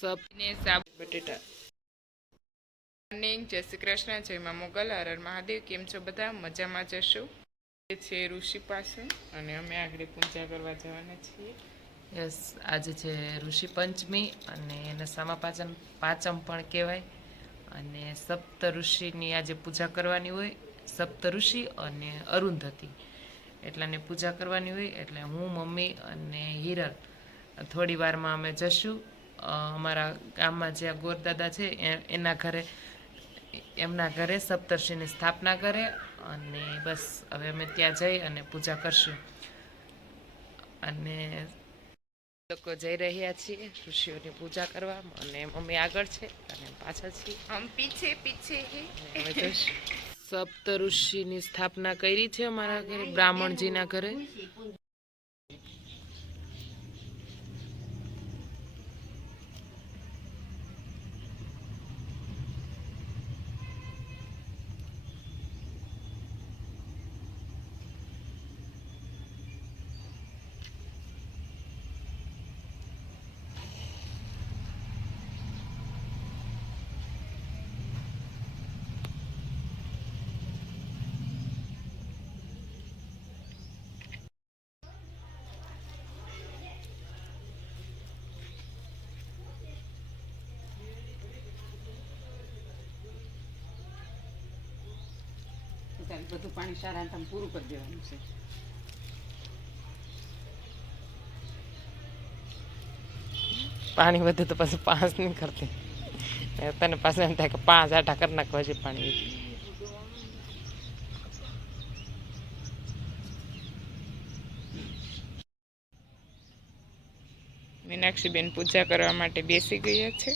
સબને સાબુ બટેટા. મોર્નિંગ, જય શ્રી કૃષ્ણ, જય મા મોગલ, હર હર મહાદેવ. કેમ છો બધા? મજામાં જશો. એ છે ઋષિ પાસે અને અમે આગળ પૂજા કરવા જવાના છીએ. યસ, આજે છે ઋષિ પંચમી અને એને સામા પાંચમ પણ કહેવાય. અને સપ્ત ઋષિની આજે પૂજા કરવાની હોય. સપ્ત ઋષિ અને અરુંધતી એટલાને પૂજા કરવાની હોય. એટલે હું, મમ્મી અને હિરલ થોડી વારમાં અમે જશું અમારા ગામમાં જે ગોરદાદા છે એના ઘરે. એમના ઘરે સપ્તર્ષિની સ્થાપના કરે અને બસ હવે અમે ત્યાં જઈ અને પૂજા કરશું. અને લોકો જઈ રહ્યા છીએ ઋષિઓની પૂજા કરવા અને મમ્મી આગળ છે અને પાછળ છીએ. હમ પીછે પીછે સપ્ત ઋષિની સ્થાપના કરી છે અમારા ઘરે, બ્રાહ્મણજીના ઘરે. બધું પાણી સારા તમે પૂરું કરી દેવાનું છે. પાણી વધે તો પછી 5 નહીં કરતી. તને પાસે એમ થાય કે 5 આટા કરી નાખવા છે પાણી. મીનાક્ષીબેન પૂજા કરવા માટે બેસી ગયા છે.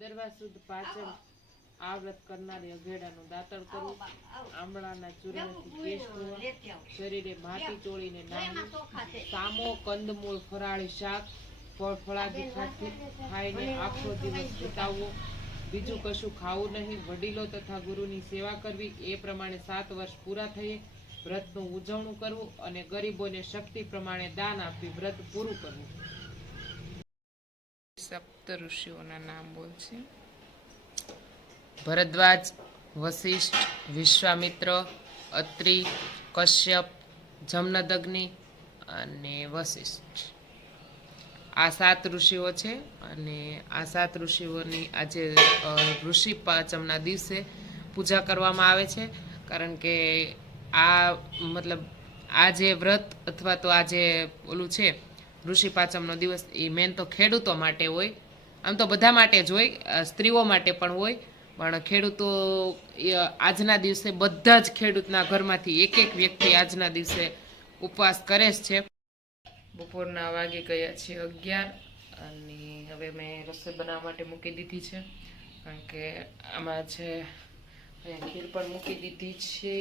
ભાદરવા સુદ પાંચમ આ વ્રત કરનારી અઘેડાનું દાતણ કરવું, આંબળાના ચૂર્ણથી કેશ ધોવા, શરીરે માટી ચોળીને નાહવું, સામો કંદમૂળ ફરાળી શાક ફળ ફળાદી ખાઈને આખો દિવસ વિતાવવો, બીજું કશું ખાવું નહીં, વડીલો તથા ગુરુની સેવા કરવી. એ પ્રમાણે 7 વર્ષ પૂરા થઈએ વ્રતનું ઉજવણું કરવું અને ગરીબોને શક્તિ પ્રમાણે દાન આપી વ્રત પૂરું કરવું. સપ્ત ઋષિઓના નામ બોલ છે: ભરદ્વાજ, વશિષ્ઠ, વિશ્વામિત્ર, અત્રિ, કશ્યપ, જમનદગ્નિ અને વશિષ્ઠ. આ 7 ઋષિઓ છે અને આ 7 ઋષિઓની આજે ઋષિ પાંચમના દિવસે પૂજા કરવામાં આવે છે. કારણ કે આ મતલબ આ જે વ્રત અથવા તો આ જે ઓલું છે ઋષિ પાંચમનો દિવસ, એ મેન તો ખેડૂતો માટે હોય. આમ તો બધા માટે જ હોય, સ્ત્રીઓ માટે પણ હોય, પણ ખેડૂતો આજના દિવસે બધા જ ખેડૂતના ઘરમાંથી એક વ્યક્તિ આજના દિવસે ઉપવાસ કરે જ છે. બપોરના વાગી ગયા છે 11 અને હવે મેં રસોઈ બનાવવા માટે મૂકી દીધી છે. કારણ કે આમાં છે ખીર પણ મૂકી દીધી છે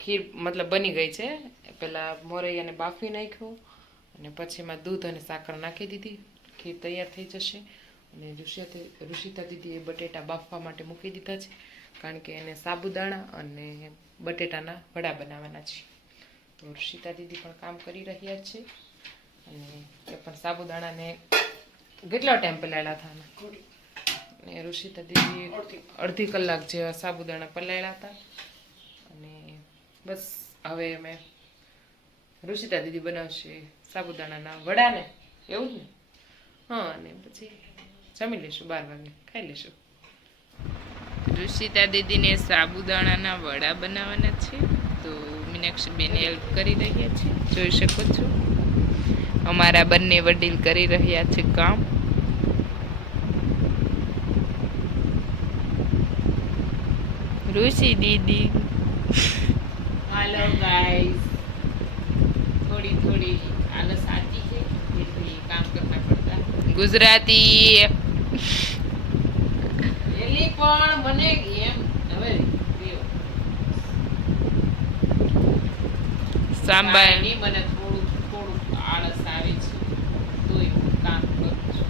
ખીર મતલબ બની ગઈ છે. પહેલાં મોરૈયાને બાફી નાખ્યું અને પછી એમાં દૂધ અને સાકર નાખી દીધી. ખીર તૈયાર થઈ જશે. અને ઋષિતા દીદીએ બટેટા બાફવા માટે મૂકી દીધા છે, કારણ કે એને સાબુદાણા અને બટેટાના વડા બનાવવાના છે. તો ઋષિતા દીદી પણ કામ કરી રહ્યા છે. અને એ પણ સાબુદાણાને કેટલો ટાઈમ પલાળ્યા હતા અને ઋષિતા દીદી અડધી કલાક જેવા સાબુદાણા પલાળ્યા હતા. અને બસ હવે અમે ઋષિતા દીદી બનાવશે સાબુદાણાના વડા ને, એવું જ ને? હા, અને પછી જમી લઈશું, 12 વાગે ખાઈ લઈશું. ઋષિતા દીદીને સાબુદાણાના વડા બનાવવાના છે, તો મીનાક્ષી બેન હેલ્પ કરી રહ્યા છે, જોઈ શકો છો. અમારા બંને વડીલ કરી રહ્યા છે કામ. ઋષિ દીદી હાલો ગાઈસ, થોડી થોડી આલસ આતી છે એટલે કામ કરના પડતા. ગુજરાતી એલી પણ મને એમ હવે સાંભાર ની મને થોડું થોડું આળસ આવે છે, તોય હું કામ કરું છું.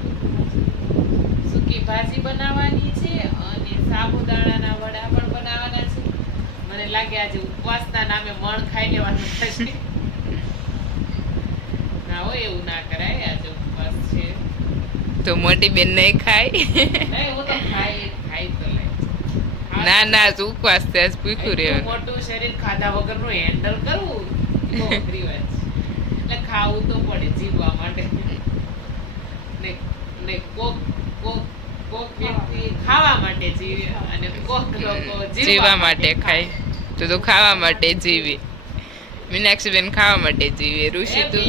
સૂકી ભાજી બનાવવાની છે અને સાબુદાણાના વડા પણ બનાવવાના છે. મને લાગે આજે ઉપવાસના નામે મણ ખાઈ લેવાનું થશે. ના હોય, એવું ના કરાય, આજે ઉપવાસ છે. તો મોટી બેન નહીં ખાય. નહીં, હું તો ખાઈ તો લે. ના ના, ઉપવાસ છે, ભૂખ્યું એટલું રહેવાનું. મોટું શરીર ખાધા વગરનું હેન્ડલ કરવું બહુ અઘરી વાત છે. એટલે ખાવું તો પડે જીવવા માટે. ને કોક વ્યક્તિ ખાવા માટે જીવે અને કોક લોકો જીવવા માટે ખાય. તો ખાવા માટે જીવે. મીનાક્ષી બેન ખાવા માટે જીવે. ઋષિ તું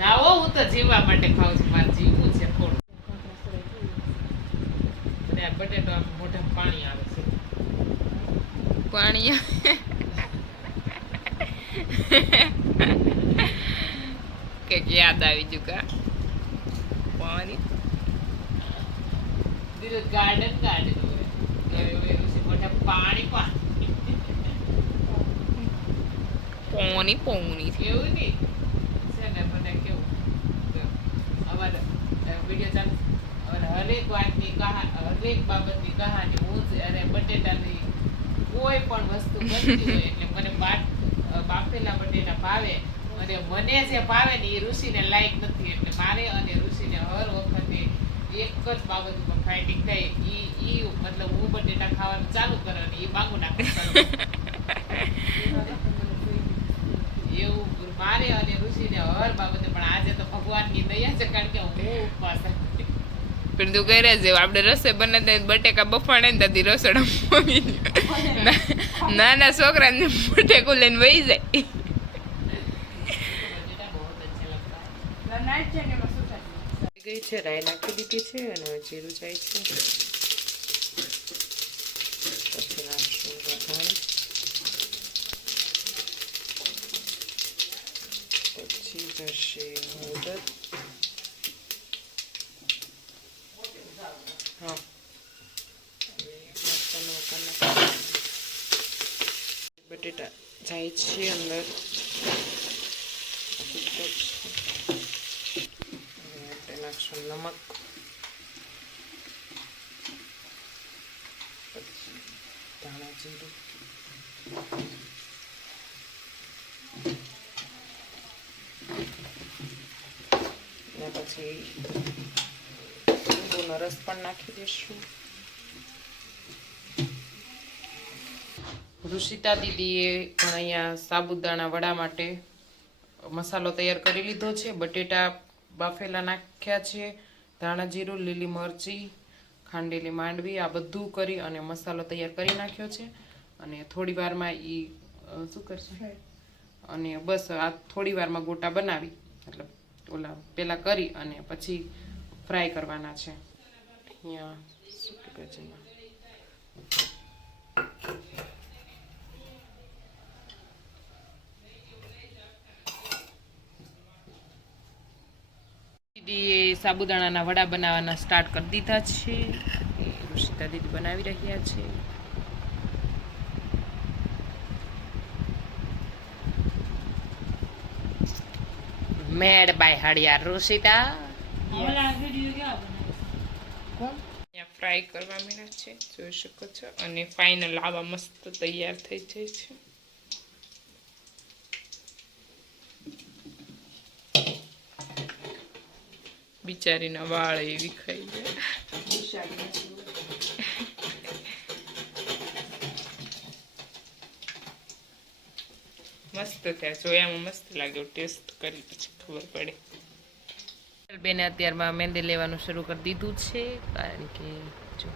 ના હો, હું તો જીવવા માટે ખાઉં છું. મારે જીવવું છે થોડું. અને આ બટેટો આમ મોઢામાં પાણી આવે છે. પાણી કઈક યાદ આવી ચુકા. પાણી ગાર્ડન હોય મોઢા પાણી પોણી પોણી એવું નહીં છે ને. મને કેવું અમારે વિડીયો ચાલુ, હરેક વાતની હરેક બાબતની કહાની હું જ, અને બટેટાની કોઈ પણ વસ્તુ બનતી હોય એટલે મને બાફેલા બટેટા ભાવે. અને મને જે ભાવે ને એ ઋષિને લાયક નથી, એટલે મારે અને ઋષિને હર વખતે એક જ બાબત ઉપર ફાઇટિંગ થાય. ઈ મતલબ હું બટેટા ખાવાનું ચાલુ કરે અને એ માંગુ નાખે. એવું મારે અને ઋષિને હર બાબતે. પણ આજે તો ભગવાનની દયા છે, કારણ કે હું ઉપવાસ હતી. પણ તું કહી રહ્યા છે આપણે રસોઈ બનાવતા બટેકા બફાડે ને ત્યાંથી રસોડા નાના છોકરાને બટેકું લઈને વહી જાય. ગઈ છે, રાઈ નાખી દીધી છે અને જીરું જાય છે. પછી નાખશું વઘાર, પછી જશે હળદર. હા, બટેટા જાય છે અંદર. નાખશું નમક, પછી ધાણા જીરું, ને પછી લીંબુનો રસ પણ નાખી દઈશું. ઋષિતા દીદીએ પણ અહીંયા સાબુદાણા વડા માટે મસાલો તૈયાર કરી લીધો છે. બટેટા બાફેલા નાખ્યા છે, ધાણા જીરું, લીલી મરચી, ખાંડેલી માંડવી, આ બધું કરી અને મસાલો તૈયાર કરી નાખ્યો છે. અને થોડી વારમાં શું કરશે, અને બસ આ થોડી વારમાં ગોટા બનાવી, મતલબ ઓલા પેલા કરી અને પછી ફ્રાય કરવાના છે. અહીંયા સૂકી ભાજીમાં દીદીએ સાબુદાણાના વડા બનાવવાના સ્ટાર્ટ કરી દીધા છે. ઋષિતા દીદી બનાવી રહ્યા છે. Made by હળિયાર Rishita. ફ્રાય કરવા માંડ્યા છે, જોઈ શકો છો. અને ફાઇનલ આવા મસ્ત તૈયાર થઈ જાય છે. બિચારીના વાળ એવી ખાઈ જાય. મસ્ત થયા, જોયામાં મસ્ત લાગ્યો. ટેસ્ટ કરી પછી ખબર પડે. બેને અત્યારમાં મહેંદી લેવાનું શરૂ કરી દીધું છે, કારણ કે જો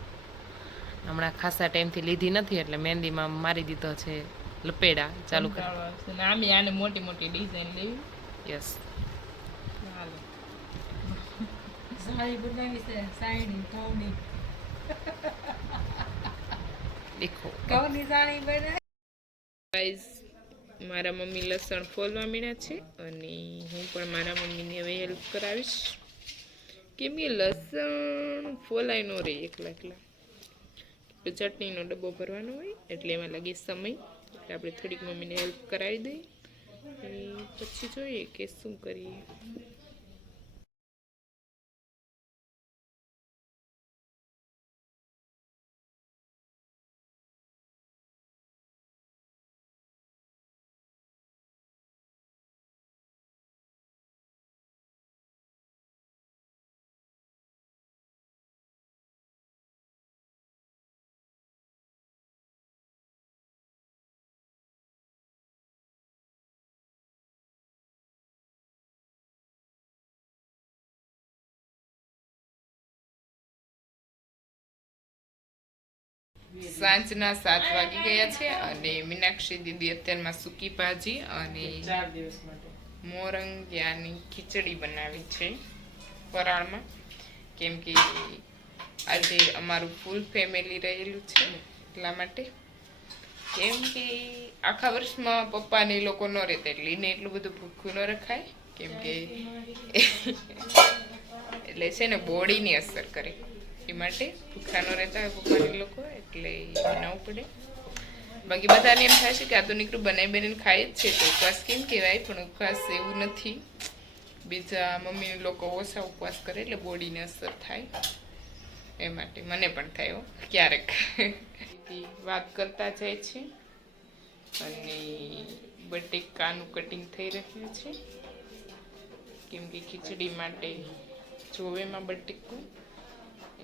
હમણાં ખાસા ટાઈમથી લીધી નથી એટલે મહેંદીમાં મારી દીધો છે લપેડા ચાલુ કરી. આમે આને મોટી મોટી ડિઝાઇન લેવી. યસ, હાલો સાડી બનાવી છે, સાડી કવની દેખો કવની સાડી બનાવી. ગાઈઝ, મારા મમ્મી લસણ ફોલવા મીણ્યા છે અને હું પણ મારા મમ્મીને હવે હેલ્પ કરાવીશ, કેમ કે લસણ ફોલાય ન રહે એકલા એકલા. ચટણીનો ડબ્બો ભરવાનો હોય એટલે એમાં લાગે સમય, એટલે આપણે થોડીક મમ્મીને હેલ્પ કરાવી દઈએ અને પછી જોઈએ કે શું કરીએ. સાંજના 7 વાગી ગયા છે અને મીનાક્ષી દીદી અત્યારમાં સૂકી ભાજી અને 4 દિવસ માટે મોરંગિયાની ખીચડી બનાવી છે ફરાળમાં, કેમ કે આજે અમારું ફૂલ ફેમિલી રહેલું છે એટલા માટે. કેમ કે આખા વર્ષમાં પપ્પાને એ લોકો ન રહેતા એટલે એને એટલું બધું ભૂખું ન રખાય, કેમ કે એટલે છે ને બોડીની અસર કરે એ માટે ભૂખા ન રહેતા હોય પપ્પાને લોકો, એટલે બનાવવું પડે. બાકી બધાને એમ થાય છે કે આ તો નીકળું બનાવી બનાવીને ખાય જ છે તો ઉપવાસ કેમ કહેવાય, પણ ઉપવાસ એવું નથી. બીજા મમ્મી લોકો ઓછા ઉપવાસ કરે એટલે બોડીને અસર થાય, એ માટે મને પણ થયો ક્યારેક. વાત કરતા જાય છે અને બટેકાનું કટિંગ થઈ રહ્યું છે, કેમ કે ખીચડી માટે જોવેમાં બટેકું,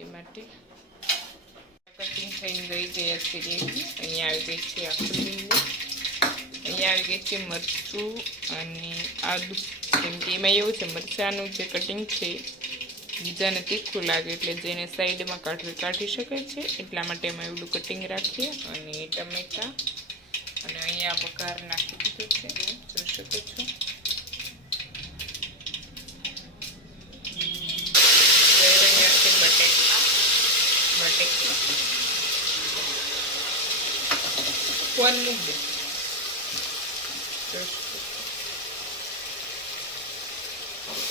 એ માટે કટિંગ થઈને રહી ગયા છે. અહીંયા આવી ગઈ છે આખું લીંબુ, અહીંયા આવી ગઈ છે મરચું અને આદુ, કેમ કે એમાં એવું છે મરચાંનું જે કટિંગ છે બીજાને તીખું લાગે એટલે જેને સાઈડમાં કાઢવી કાઢી શકે છે, એટલા માટે એમાં એવડું કટિંગ રાખીએ. અને ટમેટા અને અહીંયા બઘાર નાખી દીધું છે, જોઈ શકો છો. ફોન મૂક દે.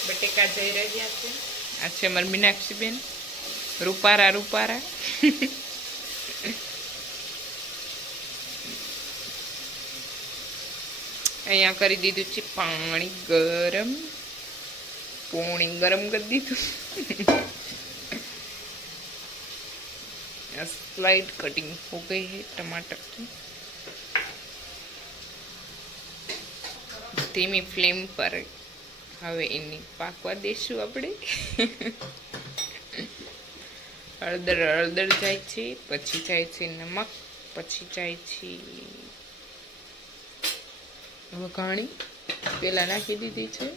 બટેકા જઈ રહ્યા છે. આ છે અમારી મીનાક્ષી બેન, રૂપારા રૂપારા. અહીંયા કરી દીધું છે પાણી ગરમ, પાણી ગરમ કરી દીધું. स्लाइड कटिंग हो गई है टमाटर की. धीमी फ्लेम पर હવે એની પાકવા દેશું આપણે. હળદર હળદર જાય છે, પછી જાય છે નમક, પછી જાય છે વઘાણી, પેલા નાખી દીધી છે.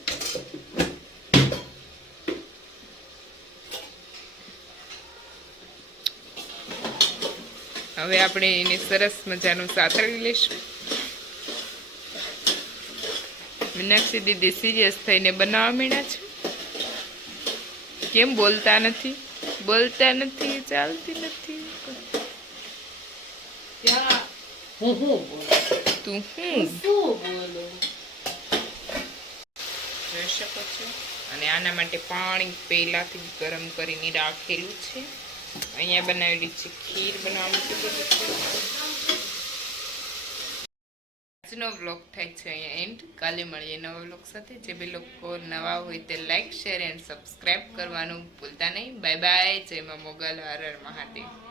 હવે આપણે એને સરસ મજાનું સાતળી લઈશું. મીનાક્ષી દીદી સિરિયસ થઈને બનાવવા માંડ્યા છે. કેમ બોલતા નથી? બોલતા નથી, ચાલતી નથી. તું શું બોલો? જોઈ શકો છો. અને આના માટે પાણી પહેલાથી ગરમ કરીને રાખેલું છે. અહીંયા બનાવેલી છે ખીર બનાવવા મૂકી દીધી છે. આજનો વ્લોગ થાય છે અહીંયા એન્ડ. કાલે મળીએ નવા વ્લોગ સાથે. જે બી લોકો નવા હોય તે લાઈક શેર એન્ડ સબસ્ક્રાઈબ કરવાનું ભૂલતા નહીં. Bye bye. જય મા મોગલ. હર હર મહાદેવ.